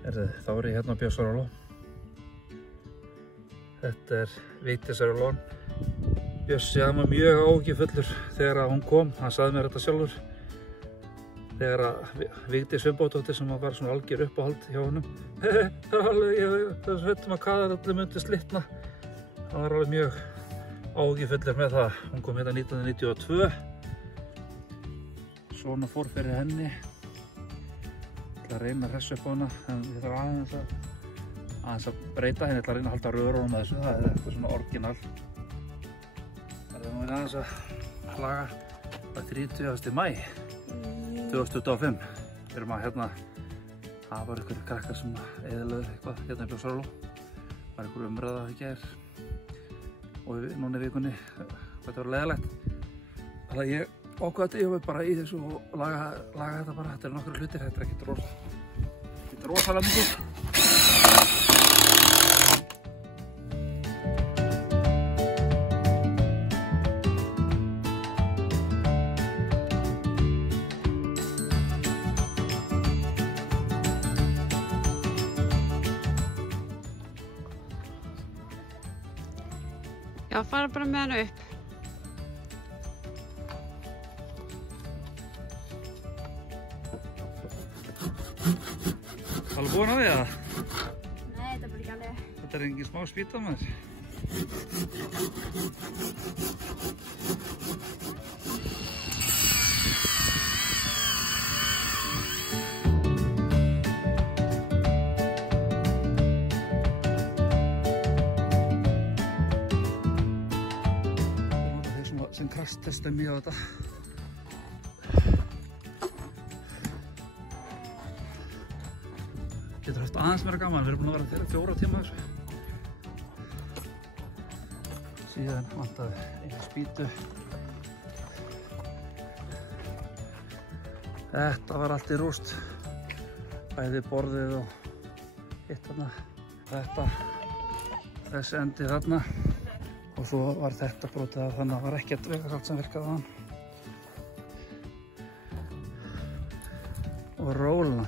Þá ég hérna á Björnsárlón. Þetta Vigdísarlón. Bjössi, hann var mjög áhyggjufullur þegar hún kom. Hann sagði mér þetta sjálfur. Þegar Vigdís Finnbogadóttir sem var svona algjör uppáhald hjá honum. Það var alveg, ég var sveitum að kaðar allir myndi slitna. Hann var alveg mjög áhyggjufullur með það. Hún kom hérna 1992. Svona fór fyrir henni. Ég ætla að reyna að hressa upp á hana, en ég þarf aðeins að breyta henni. Ég ætla að reyna að halda rörunum með þessu. Það eitthvað svona orginal. Það nú aðeins að laga það 30. maí 2025. Við erum að hérna, það var einhverjir krakkar sem eyðilögðu eitthvað hérna í Björnsárlón. Það var einhver umræða í gær og núna í vikunni. Þetta var leiðilegt. Þannig að ég ákvað að ég var bara í þessu og laga þetta bara. Þetta nokkru hlutir, þetta ekkert rosalega mikið. Já, fara bara með hann upp. Alveg búin á því eða? Nei, þetta er bara ekki alveg. Þetta engin smá spýta maður. Sem krasstesta mjög á þetta. Getur haft aðeins meira gaman, við erum búin að vera 4 tíma þessu. Síðan vantaði eina spýtu. Þetta var allt í rúst. Bæði borðið og hitt þarna. Þessi endi þarna. Og svo var þetta brotið af, þannig að það var ekkert vegasalt sem virkaði á hann. Og rólan.